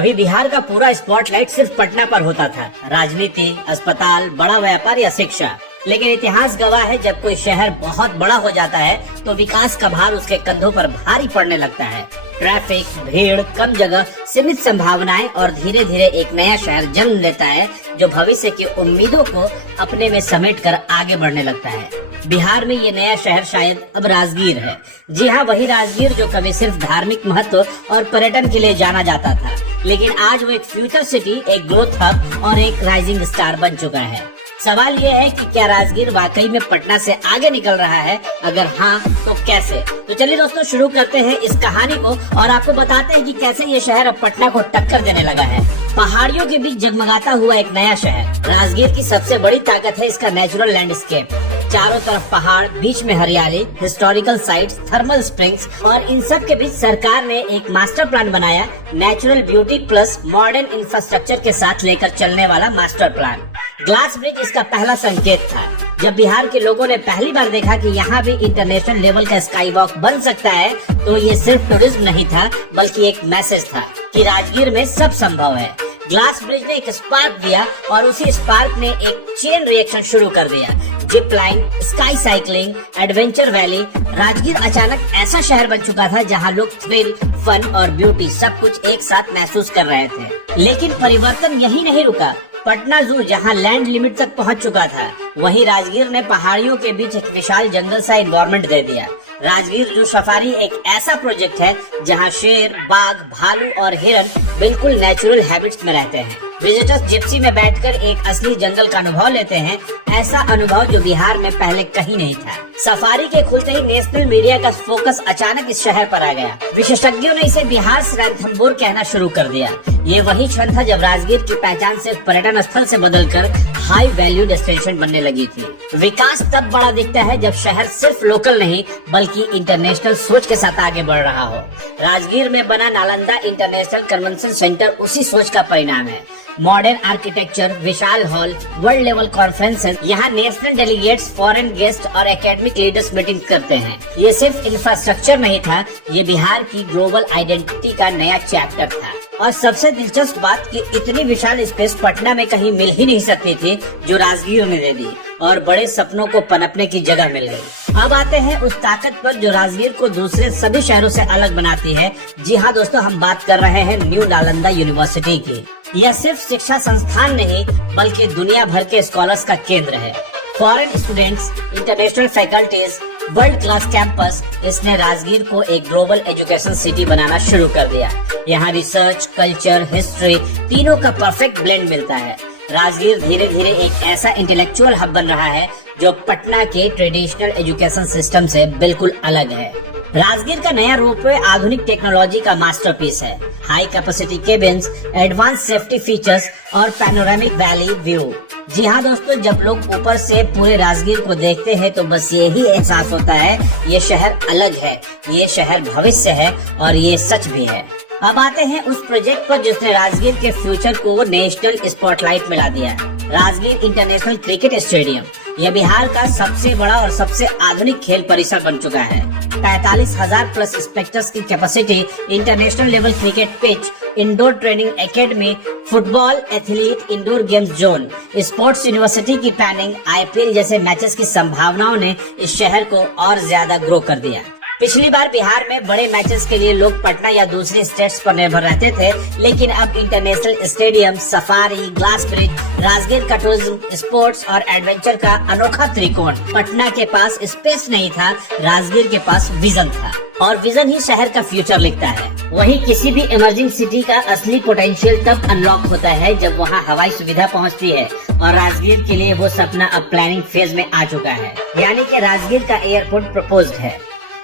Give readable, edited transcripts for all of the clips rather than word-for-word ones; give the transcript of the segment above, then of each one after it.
कभी बिहार का पूरा स्पॉटलाइट सिर्फ पटना पर होता था, राजनीति, अस्पताल, बड़ा व्यापार या शिक्षा। लेकिन इतिहास गवाह है, जब कोई शहर बहुत बड़ा हो जाता है तो विकास का भार उसके कंधों पर भारी पड़ने लगता है। ट्रैफिक, भीड़, कम जगह, सीमित संभावनाएं और धीरे धीरे एक नया शहर जन्म लेता है जो भविष्य की उम्मीदों को अपने में समेटकर आगे बढ़ने लगता है। बिहार में ये नया शहर शायद अब राजगीर है। जी हाँ, वही राजगीर जो कभी सिर्फ धार्मिक महत्व और पर्यटन के लिए जाना जाता था, लेकिन आज वो एक फ्यूचर सिटी, एक ग्रोथ हब और एक राइजिंग स्टार बन चुका है। सवाल ये है कि क्या राजगीर वाकई में पटना से आगे निकल रहा है? अगर हाँ तो कैसे? तो चलिए दोस्तों, शुरू करते हैं इस कहानी को और आपको बताते हैं कि कैसे ये शहर अब पटना को टक्कर देने लगा है। पहाड़ियों के बीच जगमगाता हुआ एक नया शहर। राजगीर की सबसे बड़ी ताकत है इसका नेचुरल लैंडस्केप। चारों तरफ पहाड़, बीच में हरियाली, हिस्टोरिकल साइट्स, थर्मल स्प्रिंग्स और इन सब के बीच सरकार ने एक मास्टर प्लान बनाया, natural beauty plus modern infrastructure के साथ लेकर चलने वाला मास्टर प्लान। ग्लास ब्रिज इसका पहला संकेत था। जब बिहार के लोगों ने पहली बार देखा कि यहाँ भी इंटरनेशनल लेवल का स्काई वॉक बन सकता है, तो ये सिर्फ टूरिज्म नहीं था, बल्कि एक मैसेज था कि राजगीर में सब संभव है। ग्लास ब्रिज ने एक स्पार्क दिया और उसी स्पार्क ने एक चेन रिएक्शन शुरू कर दिया। Zip line, sky cycling, adventure valley. Rajgir अचानक ऐसा शहर बन चुका था जहां लोग थ्रिल, फन और ब्यूटी सब कुछ एक साथ महसूस कर रहे थे। लेकिन परिवर्तन यही नहीं रुका। पटना जू जहां लैंड लिमिट तक पहुंच चुका था, वहीं राजगीर ने पहाड़ियों के बीच एक विशाल जंगल सा एनवायरनमेंट दे दिया। राजगीर जू सफारी एक ऐसा प्रोजेक्ट है जहां शेर, बाघ, भालू और हिरन बिल्कुल नेचुरल हैबिट्स में रहते हैं। विजिटर्स जिप्सी में बैठकर एक असली जंगल का अनुभव लेते हैं, ऐसा अनुभव जो बिहार में पहले कहीं नहीं था। सफारी के खुलते ही नेशनल मीडिया का फोकस अचानक इस शहर पर आ गया। विशेषज्ञों ने इसे बिहार से रणथंभौर कहना शुरू कर दिया। ये वही क्षण था जब राजगीर की पहचान सिर्फ पर्यटन स्थल से बदलकर हाई वैल्यू डेस्टिनेशन बनने लगी थी। विकास तब बड़ा दिखता है जब शहर सिर्फ लोकल नहीं बल्कि इंटरनेशनल सोच के साथ आगे बढ़ रहा हो। राजगीर में बना नालंदा इंटरनेशनल कन्वेंशन सेंटर उसी सोच का परिणाम है। मॉडर्न आर्किटेक्चर, विशाल हॉल, वर्ल्ड लेवल कॉन्फ्रेंसेस, यहाँ नेशनल डेलीगेट्स, फॉरेन गेस्ट और एकेडमिक लीडर्स मीटिंग करते हैं। ये सिर्फ इंफ्रास्ट्रक्चर नहीं था, ये बिहार की ग्लोबल आइडेंटिटी का नया चैप्टर था। और सबसे दिलचस्प बात कि इतनी विशाल स्पेस पटना में कहीं मिल ही नहीं सकती थी, जो राजगीर ने दे दी और बड़े सपनों को पनपने की जगह मिल गई। अब आते हैं उस ताकत पर जो राजगीर को दूसरे सभी शहरों से अलग बनाती है। जी हाँ दोस्तों, हम बात कर रहे हैं न्यू नालंदा यूनिवर्सिटी की। यह सिर्फ शिक्षा संस्थान नहीं बल्कि दुनिया भर के स्कॉलर्स का केंद्र है। Foreign students, international faculties, world class campus, इसने राजगीर को एक ग्लोबल एजुकेशन सिटी बनाना शुरू कर दिया। यहाँ रिसर्च, कल्चर, हिस्ट्री तीनों का परफेक्ट ब्लेंड मिलता है। राजगीर धीरे धीरे एक ऐसा इंटेलेक्चुअल हब बन रहा है जो पटना के ट्रेडिशनल एजुकेशन सिस्टम से बिल्कुल अलग है। राजगीर का नया रोपवे आधुनिक टेक्नोलॉजी का मास्टरपीस है। High capacity cabins, advance safety features और पैनोरामिक वैली व्यू। जी हाँ दोस्तों, जब लोग ऊपर से पूरे राजगीर को देखते हैं तो बस यही एहसास होता है, ये शहर अलग है, ये शहर भविष्य है और ये सच भी है। अब आते हैं उस प्रोजेक्ट पर जिसने राजगीर के फ्यूचर को नेशनल स्पॉटलाइट में ला दिया। राजगीर इंटरनेशनल क्रिकेट स्टेडियम, यह बिहार का सबसे बड़ा और सबसे आधुनिक खेल परिसर बन चुका है। 45,000 प्लस स्पेक्टर्स की capacity, international level cricket pitch, indoor training academy, football athlete indoor games zone, sports university की प्लानिंग, IPL जैसे मैचेस की संभावनाओं ने इस शहर को और ज्यादा ग्रो कर दिया। पिछली बार बिहार में बड़े मैचेस के लिए लोग पटना या दूसरी स्टेट्स पर निर्भर रहते थे, लेकिन अब international stadium, safari, glass bridge, Rajgir का टूरिज्म, स्पोर्ट्स और एडवेंचर का अनोखा त्रिकोण। पटना के पास स्पेस नहीं था, राजगीर के पास विजन था और विजन ही शहर का फ्यूचर लिखता है। वहीं किसी भी इमर्जिंग सिटी का असली पोटेंशियल तब अनलॉक होता है जब वहां हवाई सुविधा पहुंचती है और राजगीर के लिए वो सपना अब प्लानिंग फेज में आ चुका है, यानी कि राजगीर का एयरपोर्ट प्रपोज्ड है।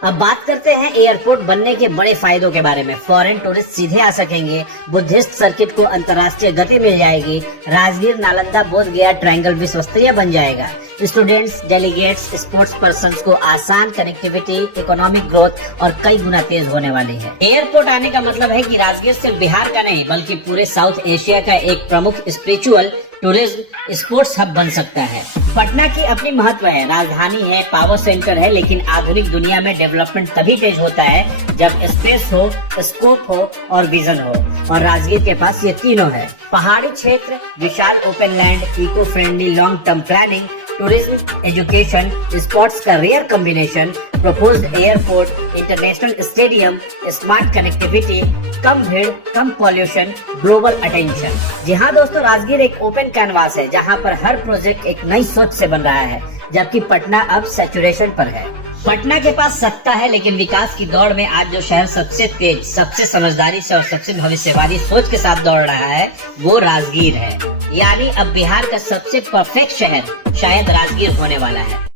अब बात करते हैं एयरपोर्ट बनने के बड़े फायदों के बारे में। फॉरेन टूरिस्ट सीधे आ सकेंगे, बुद्धिस्ट सर्किट को अंतर्राष्ट्रीय गति मिल जाएगी, राजगीर नालंदा बोध गया ट्रायंगल विश्वस्तरीय बन जाएगा। स्टूडेंट्स, डेलीगेट्स, स्पोर्ट्स पर्संस को आसान कनेक्टिविटी, इकोनॉमिक ग्रोथ और कई गुना तेज होने वाली है। एयरपोर्ट आने का मतलब है कि राजगीर सिर्फ बिहार का नहीं बल्कि पूरे साउथ एशिया का एक प्रमुख स्पिरिचुअल, टूरिज्म स्पोर्ट्स हब बन सकता है। पटना की अपनी महत्व है, राजधानी है, पावर सेंटर है, लेकिन आधुनिक दुनिया में डेवलपमेंट तभी तेज होता है जब स्पेस हो, स्कोप हो और विजन हो, और राजगीर के पास ये तीनों है। पहाड़ी क्षेत्र, विशाल open land, eco friendly long term planning, tourism, education, sports का rare combination, proposed airport, international stadium, smart connectivity, कम भीड़, कम पॉल्यूशन, ग्लोबल अटेंशन। जी हाँ दोस्तों, राजगीर एक ओपन कैनवास है जहाँ पर हर प्रोजेक्ट एक नई सोच से बन रहा है, जबकि पटना अब सैचुरेशन पर है। पटना के पास सत्ता है, लेकिन विकास की दौड़ में आज जो शहर सबसे तेज, सबसे समझदारी से और सबसे भविष्यवादी सोच के साथ दौड़ रहा है वो राजगीर है। यानी अब बिहार का सबसे परफेक्ट शहर शायद राजगीर होने वाला है।